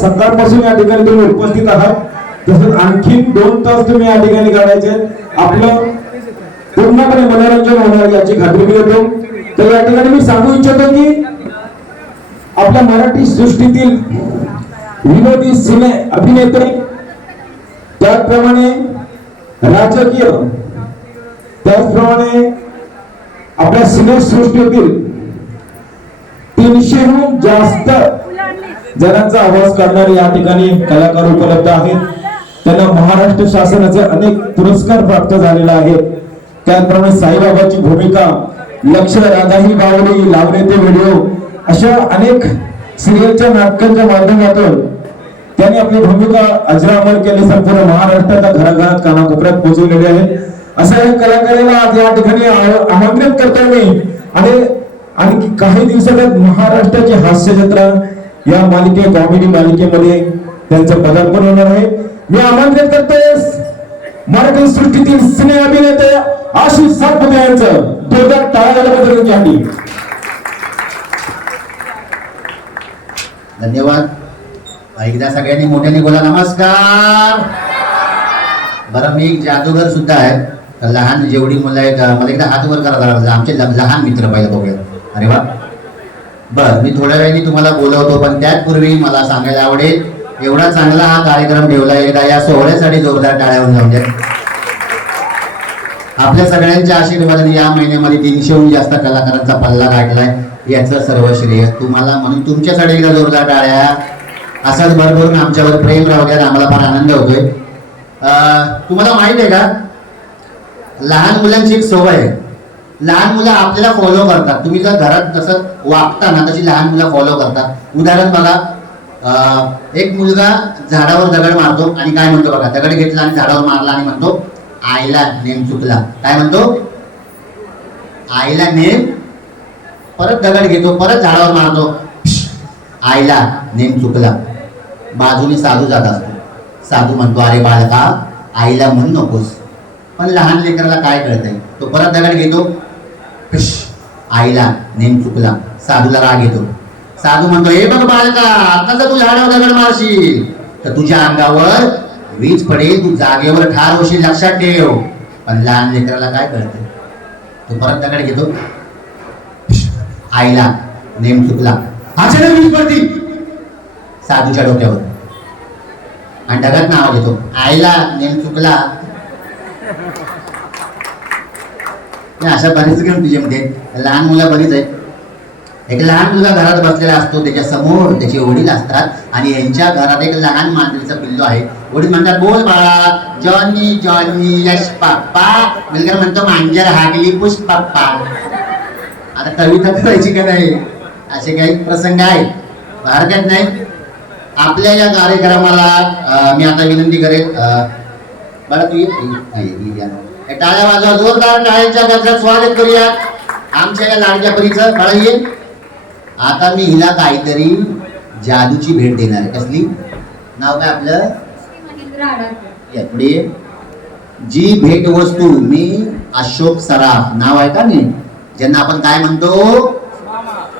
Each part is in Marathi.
सकाळपासून या ठिकाणी तुम्ही उपस्थित आहात. तसंच आणखी दोन तास तुम्ही या ठिकाणी काढायचे आपलं पूर्णपणे मनोरंजन होणार याची खात्री मी देतो. तर या ठिकाणी मी सांगू इच्छितो की आपल्या मराठी सृष्टीतील विनोदी सिने अभिनेते त्याचप्रमाणे राजकीय त्याचप्रमाणे आपल्या सिनेसृष्टीतील तीनशेहून जास्त जणांचा आवाज करणारे या ठिकाणी कलाकार उपलब्ध आहेत. त्यांना महाराष्ट्र शासनाचे अनेक पुरस्कार प्राप्त झालेले आहेत. त्याचप्रमाणे साईबाबाची भूमिका लक्ष राधाही बावली लावणे ते व्हिडिओ अशा अनेक सिरियलच्या नाटकांच्या माध्यमातून त्यांनी आपली भूमिका अजरामर केली. संपूर्ण महाराष्ट्राच्या घराघरात कानाकोपऱ्यात पोहोचवलेली आहे. अशा या कलाकाराला आज या ठिकाणी आमंत्रित करतो मी. आणि आणखी काही दिवसातच महाराष्ट्राची हास्य जत्रा या मालिके कॉमेडी मालिकेमध्ये त्यांचं पदार्पण होणार आहे. मी आमंत्रित करतो मराठी सृष्टीतील सिने अभिनेते आशिष सातपुते यांचं. दोघा टाळ्या घ्यावी धन्यवाद. एकदा सगळ्यांनी मोठ्याने बोला नमस्कार. बरं मी एक जादूगर सुद्धा आहे. लहान जेवढी मुलं आहेत मला एकदा हात वर करा आमचे लहान मित्र पाहिजे बघूया. अरे वा. बर मी थोड्या वेळाने तुम्हाला बोलवतो पण त्यापूर्वी मला सांगायला आवडेल एवढा चांगला हा कार्यक्रम ठेवला एकदा या सोहळ्यासाठी जोरदार टाळ्यावर जाऊन द्या. आपल्या सगळ्यांच्या आशीर्वादाने या महिन्यामध्ये तीनशेहून जास्त कलाकारांचा पल्ला गाठलाय. याचं सर्व श्रेय तुम्हाला म्हणून तुमच्यासाठी एकदा जोरदार टाळ्या. असाच भरभरून आमच्यावर प्रेम राहू द्या आम्हाला फार आनंद होतोय. तुम्हाला माहीत आहे का? लहान मुलांची एक सवय आहे. लहान मुलं आपल्याला फॉलो करतात. तुम्ही जर घरात जसं वागता ना तशी लहान मुलं फॉलो करतात. उदाहरण बघा अं, एक मुलगा झाडावर दगड मारतो आणि काय म्हणतो बघा दगड घेतला आणि झाडावर मारला आणि म्हणतो आईला नेम चुकला. काय म्हणतो? आईला नेम परत दगड घेतो परत झाडावर मारतो. आईला नेम चुकला. बाजूने साधू जात असतो. साधू म्हणतो अरे बालका आईला म्हणू नकोस. पण लहान लेकराला काय कळतंय? तो परत दगड घेतो फिश आईला नेम चुकला. साधूला राग येतो. साधू म्हणतो हे बघ बालका आता जर तू झाडावर दगड मारशील. तर तुझ्या अंगावर वीज पडेल तू जागेवर ठार होशील लक्षात ठेव. पण लहान लेकराला काय कळते? तो परत दगड घेतो. आईला नेम चुकला. अचानक वीज पडती. साधूच्या डोक्यावर. आणि ढगात नाव घेतो आईला नेम चुकला नाही, अशा बरीच गेम तुझ्यामध्ये लहान मुलं बरीच आहेत एक लहान मुलगा घरात बसलेला असतो त्याच्यासमोर त्याचे वडील असतात आणि यांच्या घरात एक लहान मांजरीचा पिल्लू आहे. वडील म्हणतात बोल बाळा जॉनी जॉनी यश पप्पा. मुलगा म्हणतो मांजर हागली पुष पप्पा. आता कविता करायची का नाही? असे काही प्रसंग आहेत. भारतात नाही. आपल्या या कार्यक्रमाला मी आता विनंती करेन बाळा तू ये. टाळ्या वाजवा जोरदार टाळ्यांच्या गजरात स्वागत करूया आमच्या या लाडक्या परीचं ये आता मी हिला काहीतरी जादूची भेट देणार आहे. कसली? नाव काय आपलं? पुढे. जी भेट वस्तू मी अशोक सराफ नाव आहे का नाही? ज्यांना आपण काय म्हणतो?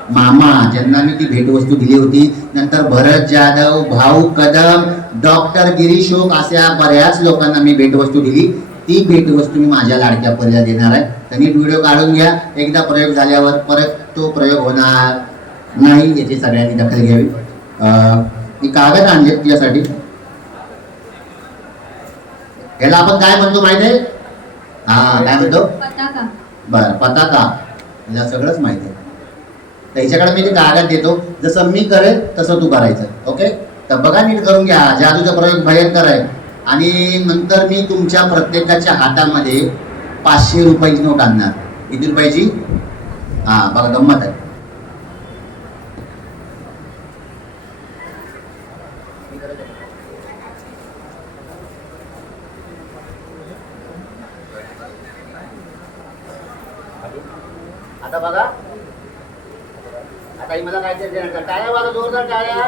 मामा. ज्यांना मी ती भेटवस्तू दिली होती. नंतर भरत जाधव भाऊ कदम डॉक्टर गिरीशोक अशा बऱ्याच लोकांना मी भेटवस्तू दिली. ती भेटवस्तू मी माझ्या लाडक्या परीला देणार आहे. तर नीट व्हिडिओ काढून घ्या. एकदा प्रयोग झाल्यावर परत तो प्रयोग होणार नाही याची सगळ्यांनी दखल घ्यावी. मी कागद आणले तुझ्यासाठी. याला आपण काय म्हणतो माहिती आहे? हा काय म्हणतो? बर पताका. मला सगळंच माहिती आहे. त्याच्याकडे मी ते कागद देतो. जसं मी करेल तसं तू करायचं. ओके? तर बघा नीट करून घ्या. जादूचा प्रयोग भयंकर आहे. आणि नंतर मी तुमच्या प्रत्येकाच्या हातामध्ये पाचशे रुपयाची नोट आणणार. किती रुपयाची हा बघा गंमत आहे. आता बघा. आता मला काय टाळ्या बघा जोरदार टाळ्या.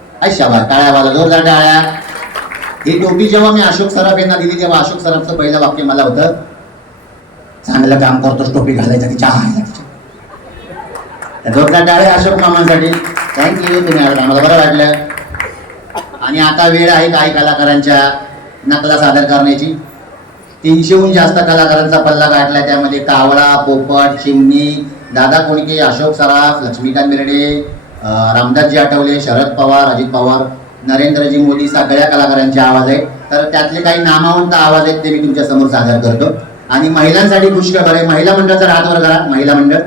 आई शाबास टाळ्या वाला जोरदार टाळ्या ही टोपी जेव्हा मी अशोक सराफ यांना दिली तेव्हा अशोक सराफचं पहिलं वाक्य मला होतं चांगलं काम करतोस टोपी घालायचा की चहा जोरदार टाळ्या अशोक मामांसाठी. थँक्यू तुम्ही आम्हाला बरं वाटलं. आणि आता वेळ आहे काही कलाकारांच्या नकला सादर करण्याची. तीनशेहून जास्त कलाकारांचा पल्ला गाठला त्यामध्ये कावळा पोपट चिमणी दादा कोणके अशोक सराफ लक्ष्मीकांत बिर्डे रामदासजी आठवले शरद पवार अजित पवार नरेंद्रजी मोदी सगळ्या कलाकारांचे आवाज आहेत. तर त्यातले काही नामावंत आवाज आहेत ते मी तुमच्यासमोर सादर करतो. आणि महिलांसाठी खुशखबर आहे. महिला मंडळाचा हात वर करा महिला मंडळ.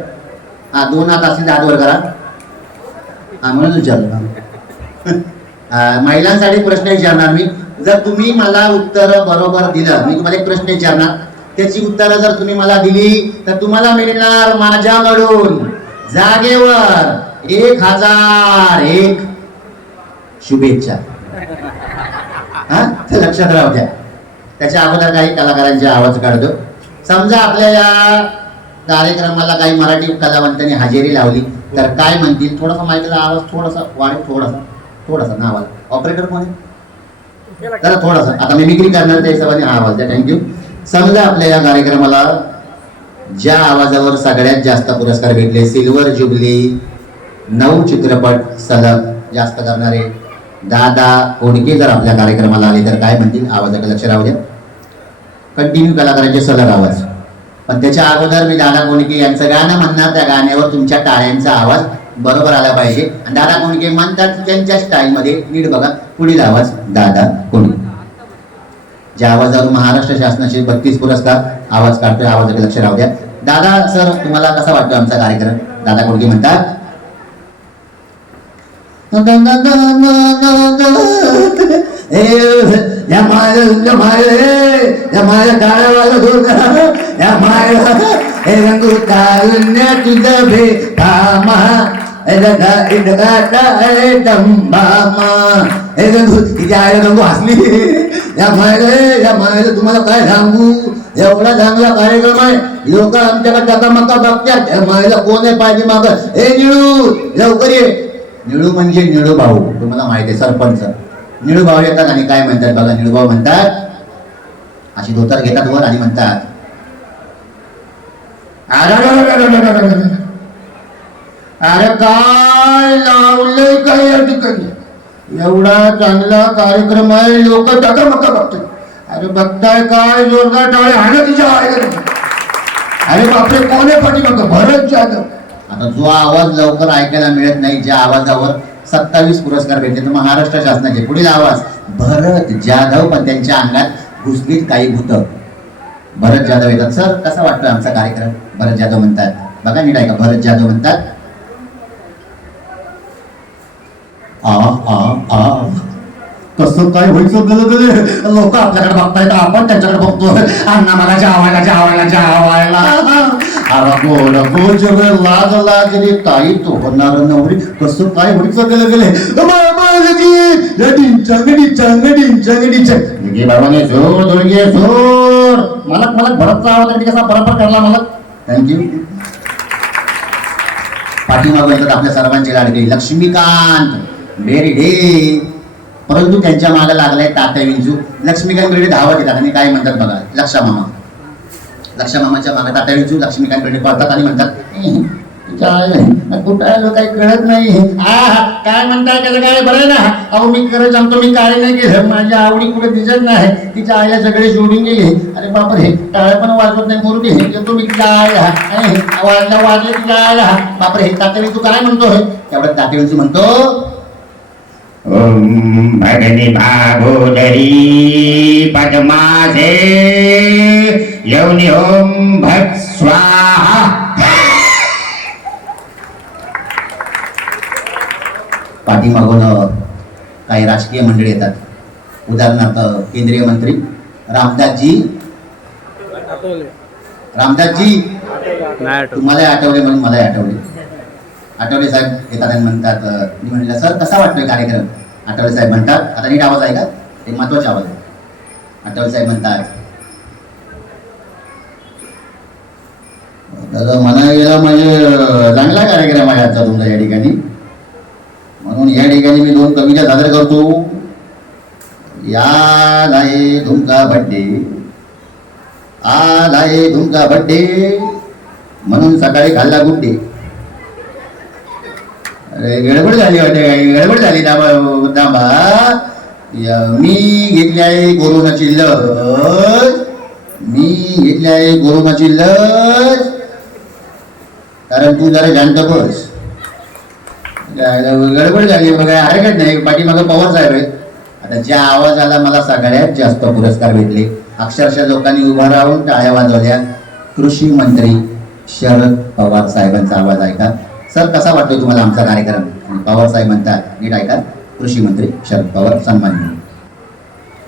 हा दोन हात असतील हात वर करा. हा म्हणून विचारलं. महिलांसाठी प्रश्न विचारणार मी. जर तुम्ही मला उत्तर बरोबर दिलं मी तुम्हाला एक प्रश्न विचारणार. त्याची उत्तरं जर तुम्ही मला दिली तर तुम्हाला मिळणार माझ्याकडून जागेवर एक हजार एक शुभेच्छा. हा? ते लक्षात राहू द्या. त्याच्या अगोदर काही कलाकारांचे आवाज काढतो. समजा आपल्या या कार्यक्रमाला काही मराठी कलावंतांनी हजेरी लावली तर काय म्हणतील? थोडासा माहितीला आवाज थोडासा वाढेल थोडासा थोडासा ना आवाज. ऑपरेटर कोण आहे? जरा थोडासा. आता मिमिक्री करणार त्या हिशोबाने आवाज द्या. थँक्यू समजा आपल्या या कार्यक्रमाला ज्या आवाजावर सगळ्यात जास्त पुरस्कार भेटले सिल्वर जुबली नऊ चित्रपट सलग जास्त करणारे. दादा कोणके जर आपल्या कार्यक्रमाला आले तर काय म्हणतील? आवाजाकडे लक्ष राहू द्या. कंटिन्यू कलाकारांचे सलग आवाज. पण त्याच्या अगोदर मी दादा कोणके यांचं गाणं म्हणणार त्या गाण्यावर तुमच्या टाळ्यांचा आवाज बरोबर आला पाहिजे. आणि दादा कोणके म्हणतात त्यांच्या स्टाईलमध्ये नीट बघा पुढील आवाज दादा कोणके. ज्या आवाजावर महाराष्ट्र शासनाचे बत्तीस पुरस्कार आवाज काढतोय आवाजाकडे लक्ष राहू द्या. दादा सर तुम्हाला कसा वाटतो आमचा कार्यक्रम? दादा कोणके म्हणतात या माया या माय या माझ्या काळावाला करा या माय हे रंगू तारुण्य तुझं भे कामा एडगा एडगा डंबामा हे रंगू आई हसली या मायला या मायला तुम्हाला काय सांगू एवढा चांगला कार्यक्रम आहे. लोक आमच्याकडे टकामका बघतात या मायला कोण आहे पाहिजे माग? हे निळू लवकर ये. निळू म्हणजे निळू भाऊ. तुम्हाला माहिती आहे सरपंच. निळू भाऊ येतात आणि काय म्हणतात? बघा निळू भाऊ म्हणतात अशी धोतर घेतात वर आणि म्हणतात "अरे अरे काय लावलंय काय या ठिकाणी? एवढा चांगला कार्यक्रम आहे लोक टकामका बघतात. अरे बघताय काय जोरदार टाळे हाणं तिच्या अरे बापरे कोण आहे पाठीमागं? भरत जाधव. आता जो आवाज लवकर ऐकायला मिळत नाही ज्या आवाजावर सत्तावीस पुरस्कार भेटले तर महाराष्ट्र शासनाचे पुढील आवाज भरत जाधव पण त्यांच्या अंगात घुसलीत काही भूत. भरत जाधव येतात. सर कसा वाटतोय आमचा कार्यक्रम? भरत जाधव म्हणतात. बघा नीट ऐका भरत जाधव म्हणतात आ आ आ. कसं काय व्हायचं? गलं लोक आपल्याकडे बघतायत आपण त्यांच्याकडे बघतोय. अण्णा मला जावायला जावायला जावायला अरे गोड गोजर लाज लाज रे ताई तो होणार नवरी. कसं काय व्हायचं गलं? गेले बाबाने जोर दोडगे जोर. मला मला भरतचा आवाज कसा बरोबर करला मला थँक्यू पाठीमागं येतात आपल्या सर्वांची लाडकी. लक्ष्मीकांत बेरी डे परंतु त्यांच्या मागे लागलाय तात्या विंजू. लक्ष्मीकांत रेडी धावत येतात आणि काय म्हणतात बघा? लक्षा मामा लक्षा मागत आता तात्या विंचू लक्ष्मीकांत बेर्डे पळतात आणि म्हणतात "ए, तिच्या कुठं आलो काही कळत नाही. काय म्हणताय? त्याचं काय बरं ना? अहो मी खरं सांगतो मी काय नाही केलं. माझ्या आवडी कुठे दिसत नाही. तिच्या आया सगळे सोडून गेले. अरे बापर हे टाळ्या पण वाजवत नाही मुरगी हे येतो मी काय आणि वाजला वाजले तिच्या बापर हे तातडी तू काय म्हणतो तेवढ्यात तात्या विंचू म्हणतो भगनी भागोदरी पद्मासे यौनि ओम भट स्वाहा। पाठीमागून काही राजकीय मंडळी येतात. उदाहरणार्थ केंद्रीय मंत्री रामदासजी. रामदासजी तुम्हाला आठवले म्हणून मला आठवले. आठवले साहेब येतात आणि म्हणतात मी म्हणलं सर कसा वाटतोय कार्यक्रम? आठवले साहेब म्हणतात आता नीट आवाज आहे का ते महत्त्वाचा आवाज आहे आठवले साहेब म्हणतात तर मला गेला म्हणजे चांगला कार्यक्रम आहे आजचा तुमचा या ठिकाणी. म्हणून या ठिकाणी मी दोन कविता सादर करतो. या लाये तुमचा बड्डे आलाय तुमचा बड्डे म्हणून सकाळी खाल्ला गुड्डे गडबड झाली वाटते गडबड झाली दाबा दाबा मी घेतली आहे कोरोनाची लस मी घेतली आहे कोरोनाची लस कारण तू जरा जाणत बस गडबड झाली बघा हरकत नाही पाठीमागं पवार साहेब आहेत आता ज्या आवाजाला मला सगळ्यात जास्त पुरस्कार भेटले अक्षरशः लोकांनी उभा राहून टाळ्या वाजवल्या कृषी मंत्री शरद पवार साहेबांचा आवाज ऐका सर कसा वाटतो तुम्हाला आमचा कार्यक्रम? पवार साहेब म्हणतात नीट ऐका कृषी मंत्री शरद पवार सन्मान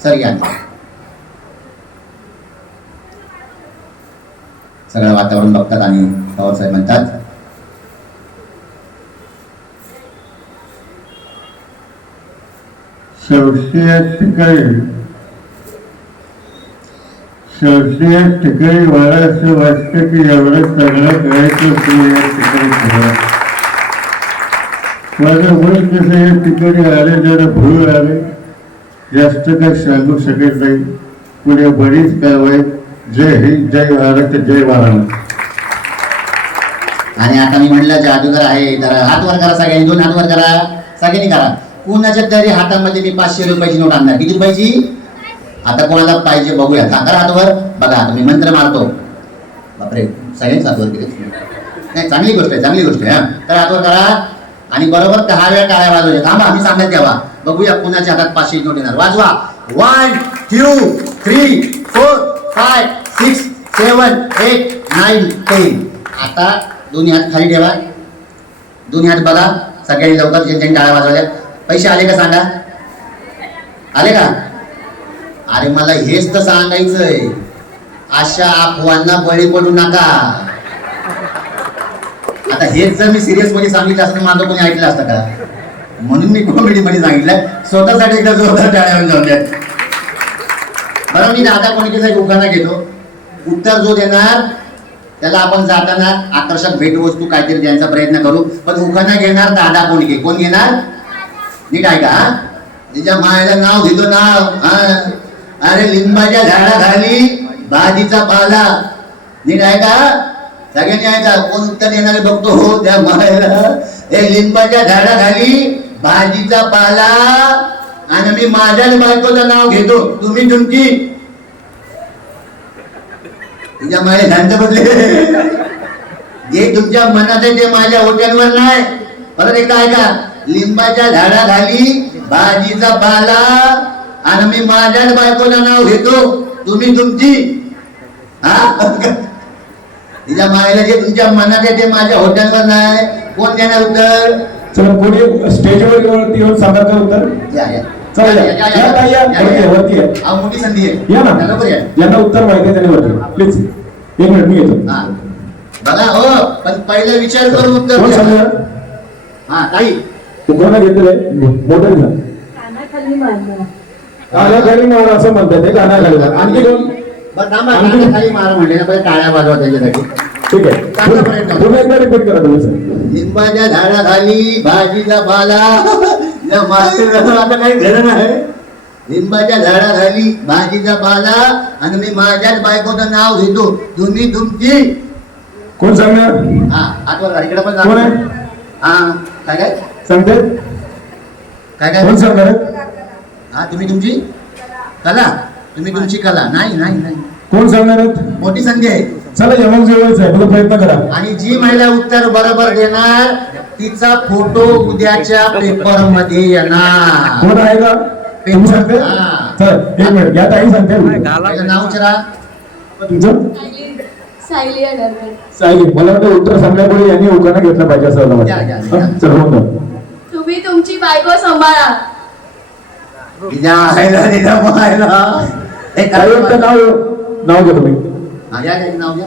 सर या. सगळं वातावरण बघतात आणि पवार साहेब म्हणतात शेवटी या ठिकाणी शेवटी या ठिकाणी मला असं वाटतं की एवढं सगळं करायचं माझं वय कसं या ठिकाणी आले जरा भूळ आले. जास्त काय सांगू शकत नाही. पुढे बरीच कारवाई. जय हिंद जय महाराष्ट्र जय महाराष्ट्र. आणि आता मी म्हणलं जादूगर आहे जरा हात वर करा सगळ्यांनी दोन हात वर करा. सगळ्यांनी करा. कुणाच्या तरी हातामध्ये मी पाचशे रुपयाची नोट आणणार. किती रुपयाची? आता कोणाला पाहिजे बघूया. का करा हातवर बघा आता मी मंत्र मारतो. बापरे सगळ्यांनी हातवर केले नाही चांगली गोष्ट आहे चांगली गोष्ट आहे हा. तर हातवर करा. आणि बरोबर दहा वेळा टाळ्या वाजवल्या थांबा आम्ही सांगत द्यावा बघूया कुणाच्या हातात पाचशे नोट येणार. वाजवा. One two three four five six seven eight nine ten आता दोन्ही हात खाली ठेवा. दोन्ही हात बघा. सगळ्यांनी लवकर ज्यांनी टाळ्या वाजवल्या. पैसे आले का सांगा? आले का? अरे मला हेच तर सांगायचंय. अशा अफवांना बळी पडू नका. आता हेच जर मी सिरियसमध्ये सांगितलं असतं माझं कोणी ऐकलं असतं का? म्हणून मी कॉमेडी मध्ये सांगितलं स्वतःसाठी एकदा जोरदार टाळ्या जाऊन द्या. बरं मी दादा कोणीचा एक उखाणा घेतो. उत्तर जो देणार त्याला आपण जाताना आकर्षक भेटवस्तू काहीतरी द्यायचा प्रयत्न करू. पण उखाणा घेणार दादा घे कोण घेणार? नीट आहे का तिच्या मायला नाव घेतो नाव हा. अरे लिंबाच्या झाडाखाली भाजीचा पाला. नीट का सगळ्यांनी कोण उत्तर येणारे बघतो? हो त्या मायला हे लिंबाच्या झाडाखाली भाजीचा पाला आणि मी माझ्याच बायकोचं नाव घेतो. तुम्ही तुमची तुझ्या मायला शांत बसले. जे तुमच्या मनात आहे ते माझ्या ओट्यांवर नाही. परत एकदा ऐका. लिंबाच्या झाडाखाली भाजीचा पाला आणि मी माझ्याच बायकोचं नाव घेतो. तुम्ही तुमची हा? तिच्या मायला जे तुमच्या मनात आहे ते माझ्या होट्यांवर नाही कोण देणार उत्तर? चला कोणी स्टेजवर वरती येऊन सांगा का उत्तर? या या. चला या. या, ताई, या. वरती या, वरती या. हा मोठी संधी आहे. या ना. लवकर या. यांना उत्तर माहिती आहे त्यांनी वरती. प्लीज एक मिनिट मी घेतो हा. बघा हो पण पहिला विचार करून उत्तर कोण द्या. सांगणार? हा ताई. तू कोणा घेतलंय? मोठं घ्या कानाखाली मारलं कानाखाली मार असं म्हणतात ते कानाखाली मार आणखी कोण? बरं थांबा आणखी- कानाखाली खाली मारा म्हणले ना पहिले टाळ्या वाजवा त्याच्यासाठी ठीक आहे. चांगला प्रयत्न. पुन्हा- पुन्हा एकदा रिपीट करा तुम्ही सर लिंबाच्या झाडाखाली भाजीचा पाला. आता काही लिंबाच्या झाडाखाली भाजीचा पाला आणि मी माझ्याच बायकोचं नाव घेतो. तुम्ही तुमची कोण सांगणार? हा. इकडे पण कोण आहे? हा काय काय? सांगते. काय काय? कोण सांगणार? हा तुम्ही तुमची कला. तुम्ही तुमची कला. नाही नाही नाही. कोण सांगणार आहेत? मोठी संधी आहे. चला यमक जवळच आहे. बघा प्रयत्न करा. आणि जी महिला उत्तर बरोबर देणार तिचा फोटो उद्याच्या पेपरमध्ये येणार. कोण आहे का? तुम्ही सांगते? हा. चल एक मिनिट. या ताई सांगते माझं नाव विचारा. तुमचं? सायली मला वाटतं उत्तर सांगण्यापूर्वी यांनी उखाणा घेतला पाहिजे असं मला वाटतं चल होऊन. तुम्ही तुमची बायको सांभाळा. तिच्या आईला तिच्या मायला हे काय वाटतं नाव? नाव घ्या तुम्ही. हा, या या, नाव घ्या.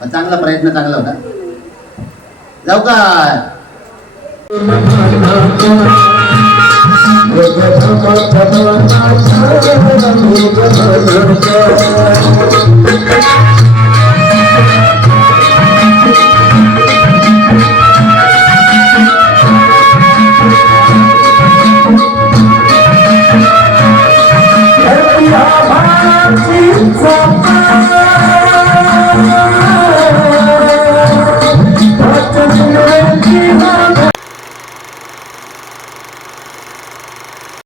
पण चांगला प्रयत्न चांगला होता. लवकर. Thank